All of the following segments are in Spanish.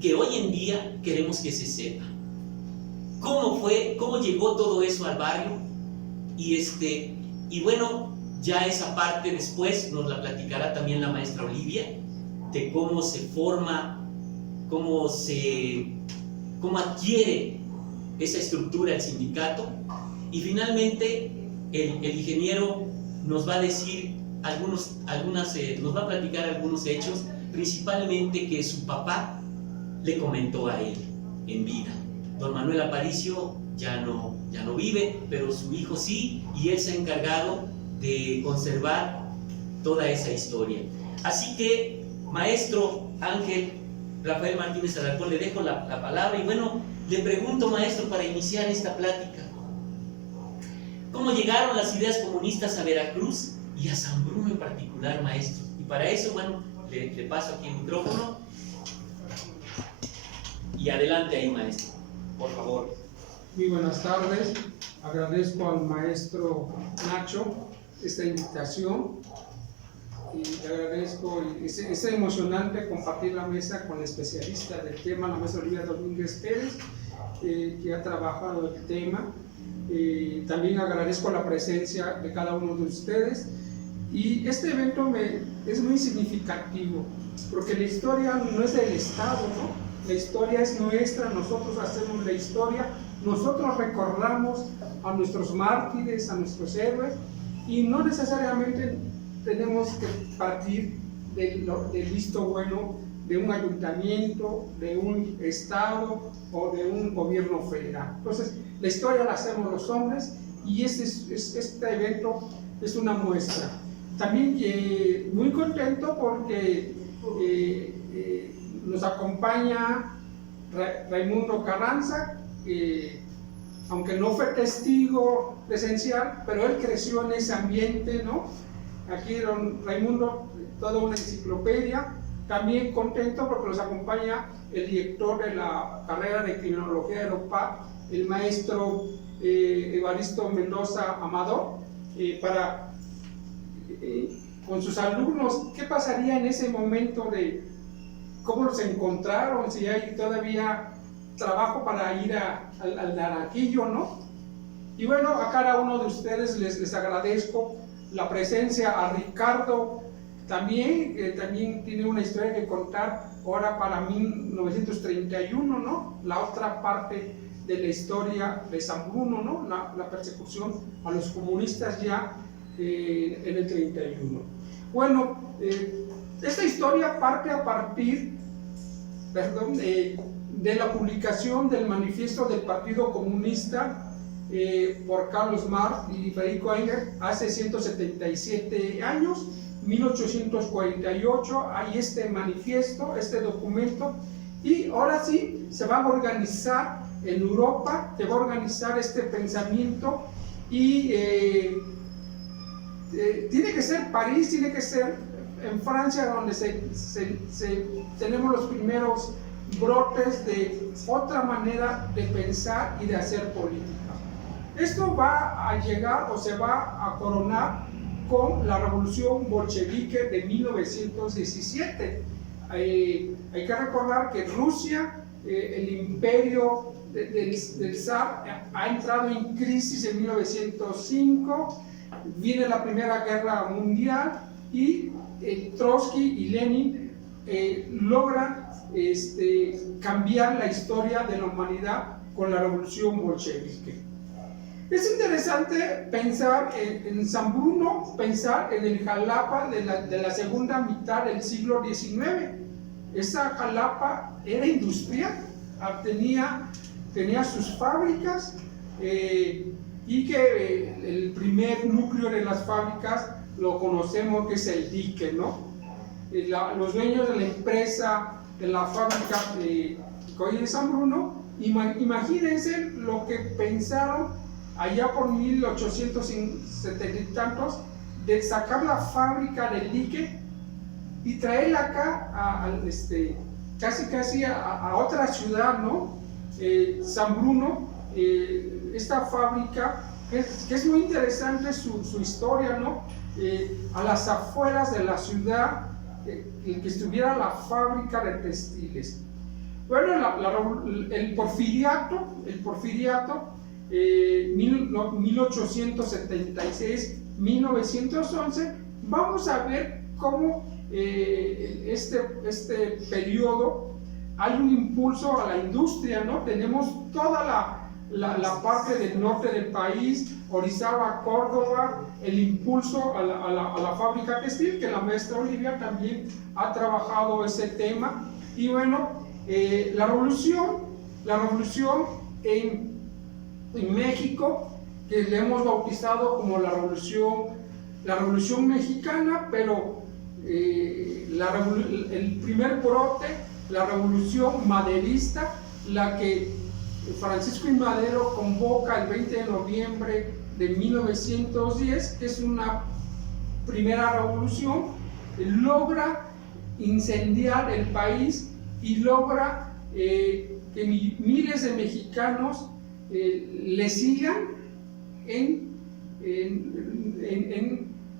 que hoy en día queremos que se sepa. ¿Cómo fue? ¿Cómo llegó todo eso al barrio? Y bueno, ya esa parte después nos la platicará también la maestra Olivia, de cómo se forma, cómo adquiere esa estructura el sindicato. Y finalmente el ingeniero nos va a decir nos va a platicar algunos hechos, principalmente que su papá le comentó a él en vida. Don Manuel Aparicio ya no vive, pero su hijo sí, y él se ha encargado de conservar toda esa historia. Así que, maestro Ángel Rafael Martínez Alarcón, le dejo la palabra y bueno, le pregunto, maestro, para iniciar esta plática, ¿cómo llegaron las ideas comunistas a Veracruz y a San Bruno en particular, maestro? Y para eso, bueno, le paso aquí el micrófono y adelante ahí, maestro, por favor. Muy buenas tardes, agradezco al maestro Nacho esta invitación y le agradezco, es emocionante compartir la mesa con la especialista del tema, la maestra Olivia Domínguez Pérez, que ha trabajado el tema. También agradezco la presencia de cada uno de ustedes, y este evento es muy significativo porque la historia no es del Estado, ¿no? La historia es nuestra, nosotros hacemos la historia, nosotros recordamos a nuestros mártires, a nuestros héroes, y no necesariamente tenemos que partir del visto bueno de un ayuntamiento, de un estado o de un gobierno federal. Entonces, la historia la hacemos los hombres, y este evento es una muestra. También muy contento porque nos acompaña Raimundo Carranza, aunque no fue testigo presencial, pero él creció en ese ambiente, ¿no? Aquí don Raimundo, toda una enciclopedia. También contento porque nos acompaña el director de la carrera de Criminología de la UPAD, el maestro Evaristo Mendoza Amador, con sus alumnos, ¿qué pasaría en ese momento de cómo los encontraron? Si hay todavía trabajo para ir al Naranjillo, ¿no? Y bueno, a cada uno de ustedes les agradezco la presencia. A Ricardo también, que también tiene una historia que contar ahora para 1931, ¿no? La otra parte de la historia de San Bruno, ¿no? La persecución a los comunistas ya en el 31. Bueno, esta historia parte a partir, de la publicación del manifiesto del Partido Comunista por Carlos Marx y Federico Engels hace 177 años, 1848. Hay este manifiesto, este documento, y ahora sí se va a organizar en Europa, se va a organizar este pensamiento, y tiene que ser París, tiene que ser en Francia, donde tenemos los primeros brotes de otra manera de pensar y de hacer política. Esto va a llegar o se va a coronar con la revolución bolchevique de 1917. Hay que recordar que Rusia, el imperio del zar, ha entrado en crisis en 1905, viene la Primera Guerra Mundial, y Trotsky y Lenin logran cambiar la historia de la humanidad con la revolución bolchevique. Es interesante pensar en San Bruno, pensar en el Jalapa de la segunda mitad del siglo XIX. Esa Jalapa era industrial, tenía sus fábricas, y que el primer núcleo de las fábricas lo conocemos, que es el dique, ¿no? Los dueños de la empresa, de la fábrica de San Bruno, imagínense lo que pensaron allá por 1870 y tantos, de sacar la fábrica del dique y traerla acá casi a otra ciudad, ¿no? San Bruno, esta fábrica, que es muy interesante su historia, ¿no? A las afueras de la ciudad, que estuviera la fábrica de textiles. Bueno, el porfiriato, 1876-1911, vamos a ver cómo este periodo hay un impulso a la industria, ¿no? Tenemos toda la parte del norte del país, Orizaba, Córdoba, el impulso a la fábrica textil, que la maestra Olivia también ha trabajado ese tema. Y bueno, la revolución en México, que le hemos bautizado como la revolución mexicana, pero el primer brote, la revolución maderista, la que Francisco I. Madero convoca el 20 de noviembre de 1910, que es una primera revolución, logra incendiar el país y logra que miles de mexicanos le sigan en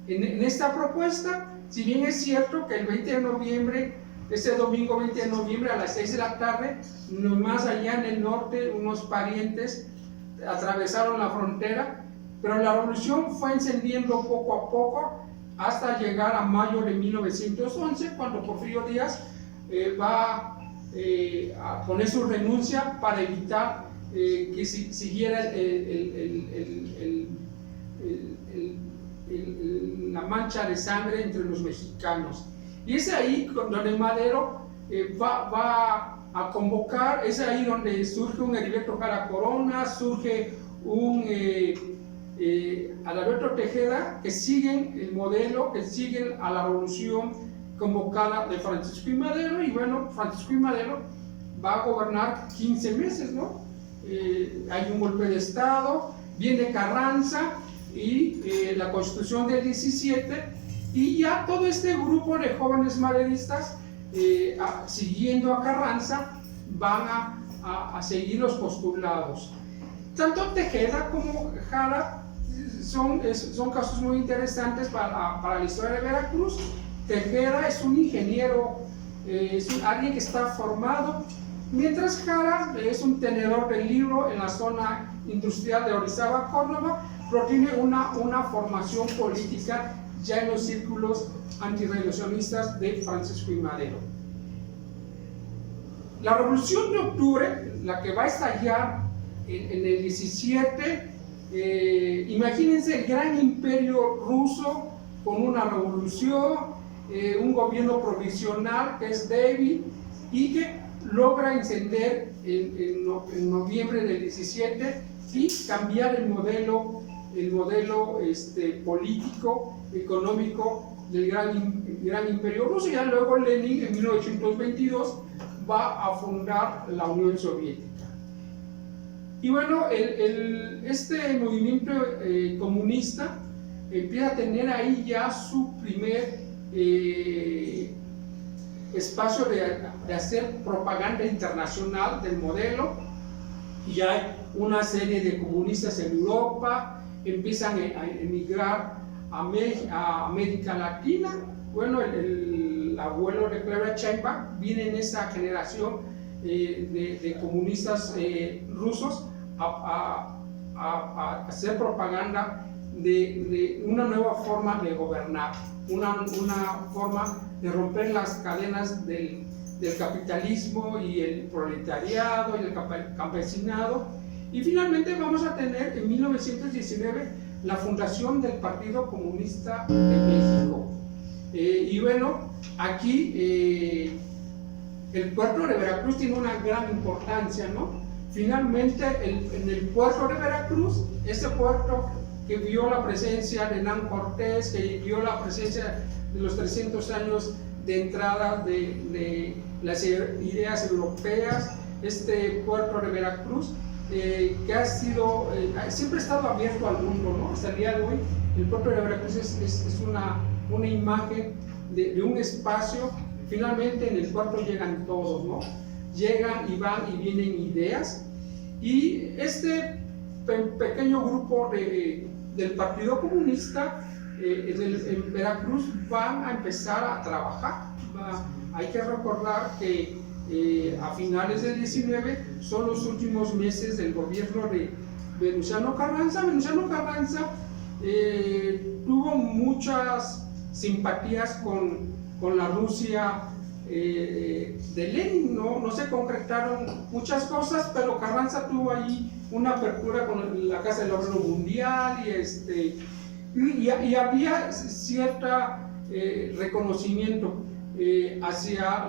esta propuesta. Si bien es cierto que el 20 de noviembre, ese domingo 20 de noviembre a las 6 de la tarde, más allá en el norte, unos parientes atravesaron la frontera, pero la revolución fue encendiendo poco a poco hasta llegar a mayo de 1911, cuando Porfirio Díaz va a poner su renuncia para evitar que siguiera la mancha de sangre entre los mexicanos. Y es ahí donde Madero va a convocar, es ahí donde surge un Heriberto Jara Corona, surge un Adalberto Tejeda, que siguen el modelo, que siguen a la revolución convocada de Francisco I. Madero. Y bueno, Francisco I. Madero va a gobernar 15 meses, ¿no? Hay un golpe de Estado, viene Carranza y la Constitución del 17, y ya todo este grupo de jóvenes maderistas, siguiendo a Carranza, van a seguir los postulados. Tanto Tejeda como Jara son casos muy interesantes para la historia de Veracruz. Tejeda es un ingeniero, alguien que está formado, mientras Jara es un tenedor del libro en la zona industrial de Orizaba, Córdoba, pero tiene una formación política ya en los círculos antirrevolucionistas de Francisco I. Madero. La Revolución de Octubre, la que va a estallar en el 17, imagínense el gran imperio ruso con una revolución, un gobierno provisional que es débil y que logra encender en noviembre del 17 y cambiar el modelo político, económico del gran imperio ruso. Ya luego Lenin en 1922 va a fundar la Unión Soviética. Y bueno, este movimiento comunista empieza a tener ahí ya su primer espacio de hacer propaganda internacional del modelo. Y hay una serie de comunistas en Europa, empiezan a emigrar a América Latina. Bueno, el abuelo de Clara Sheinbaum viene en esa generación de comunistas rusos a hacer propaganda de una nueva forma de gobernar, una forma de romper las cadenas del capitalismo y el proletariado y el campesinado. Y finalmente vamos a tener en 1919 la fundación del Partido Comunista de México. Y bueno, aquí el puerto de Veracruz tiene una gran importancia, ¿no? Finalmente, en el puerto de Veracruz, ese puerto que vio la presencia de Hernán Cortés, que vio la presencia de los 300 años de entrada de las ideas europeas, este puerto de Veracruz, que ha sido, siempre ha estado abierto al mundo, ¿no? Hasta el día de hoy, el puerto de Veracruz es una imagen de un espacio. Finalmente en el puerto llegan todos, ¿no? Llegan y van y vienen ideas, y este pequeño grupo del Partido Comunista en Veracruz van a empezar a trabajar. Hay que recordar que a finales del 19, son los últimos meses del gobierno de Venustiano Carranza. Venustiano Carranza tuvo muchas simpatías con la Rusia de Lenin, ¿no? Se concretaron muchas cosas, pero Carranza tuvo ahí una apertura con la Casa del Obrero Mundial y había cierto reconocimiento hacia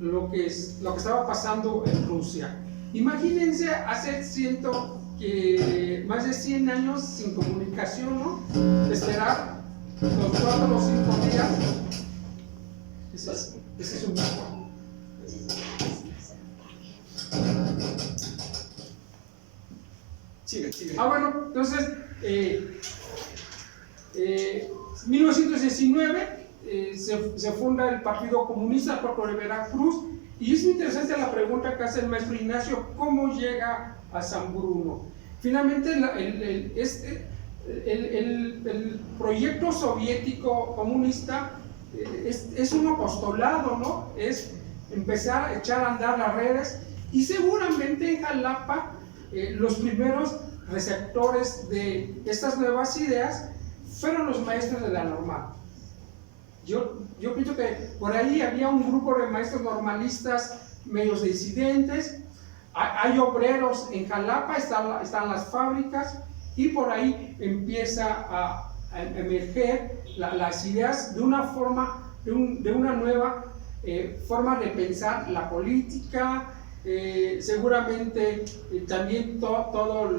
lo que estaba pasando en Rusia. Imagínense hace más de 100 años sin comunicación, ¿no? Esperar los 4 o 5 días. Ese es un poco. Sigue. Bueno, entonces, 1919 se funda el Partido Comunista Autónomo de Veracruz, y es muy interesante la pregunta que hace el maestro Ignacio: ¿cómo llega a San Bruno? Finalmente, el proyecto soviético comunista es un apostolado, ¿no? Es empezar a echar a andar las redes, y seguramente en Jalapa los primeros receptores de estas nuevas ideas fueron los maestros de la normal. Yo pienso que por ahí había un grupo de maestros normalistas medios disidentes. Hay obreros en Jalapa, están las fábricas, y por ahí empieza a emerger las ideas de una forma, de una nueva forma de pensar la política. Seguramente también toda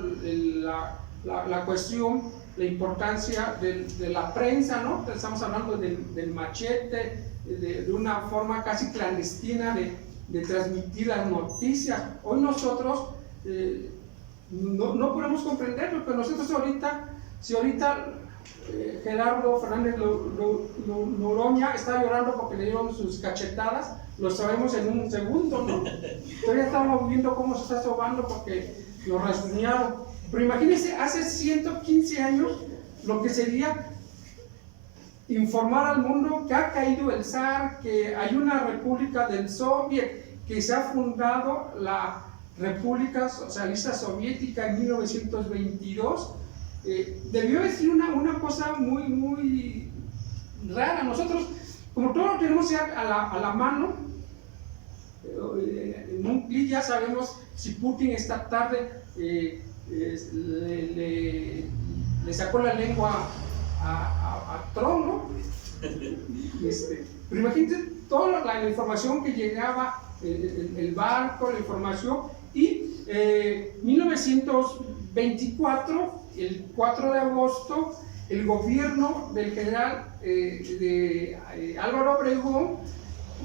la cuestión, la importancia de la prensa, ¿no? Estamos hablando del machete, de una forma casi clandestina de transmitir las noticias. Hoy nosotros no podemos comprenderlo, pero nosotros si ahorita Gerardo Fernández Noroña está llorando porque le dieron sus cachetadas, lo sabemos en un segundo, ¿no? Todavía estamos viendo cómo se está sobando porque lo rasguñaron. Pero imagínense, hace 115 años, lo que sería informar al mundo que ha caído el zar, que hay una república del Soviet, que se ha fundado la República Socialista Soviética en 1922. Debió decir una cosa muy, muy rara. Nosotros, como todo lo tenemos ya a la mano, en un clic ya sabemos si Putin esta tarde le sacó la lengua a Trump, ¿no? Pero imagínate toda la información que llegaba, el barco, la información, y 1924, el 4 de agosto, el gobierno del general Álvaro Obregón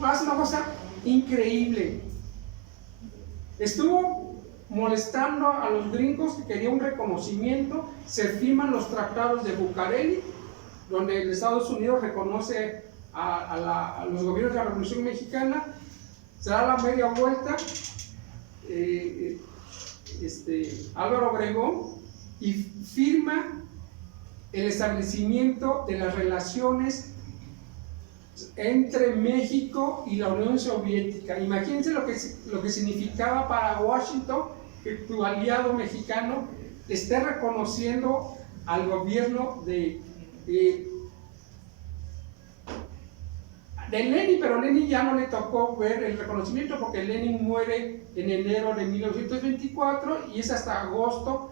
hace una cosa increíble. Estuvo molestando a los gringos que querían un reconocimiento. Se firman los tratados de Bucareli, donde los Estados Unidos reconoce a los gobiernos de la Revolución Mexicana. Se da la media vuelta Álvaro Obregón y firma el establecimiento de las relaciones entre México y la Unión Soviética. Imagínense lo que significaba para Washington que tu aliado mexicano esté reconociendo al gobierno de Lenin, pero a Lenin ya no le tocó ver el reconocimiento porque Lenin muere en enero de 1924 y es hasta agosto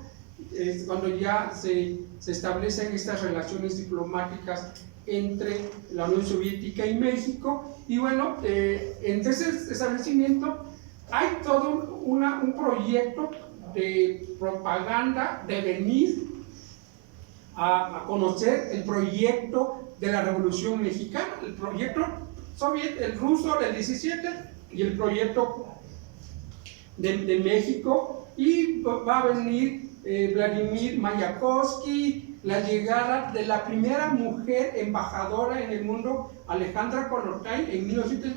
cuando ya se establecen estas relaciones diplomáticas entre la Unión Soviética y México. Y bueno, entre ese establecimiento hay todo un proyecto de propaganda, de venir a conocer el proyecto de la Revolución Mexicana, el proyecto soviético, el ruso del 17 y el proyecto de México, y va a venir Vladimir Mayakovsky, la llegada de la primera mujer embajadora en el mundo, Alejandra Kollontai, en 1920.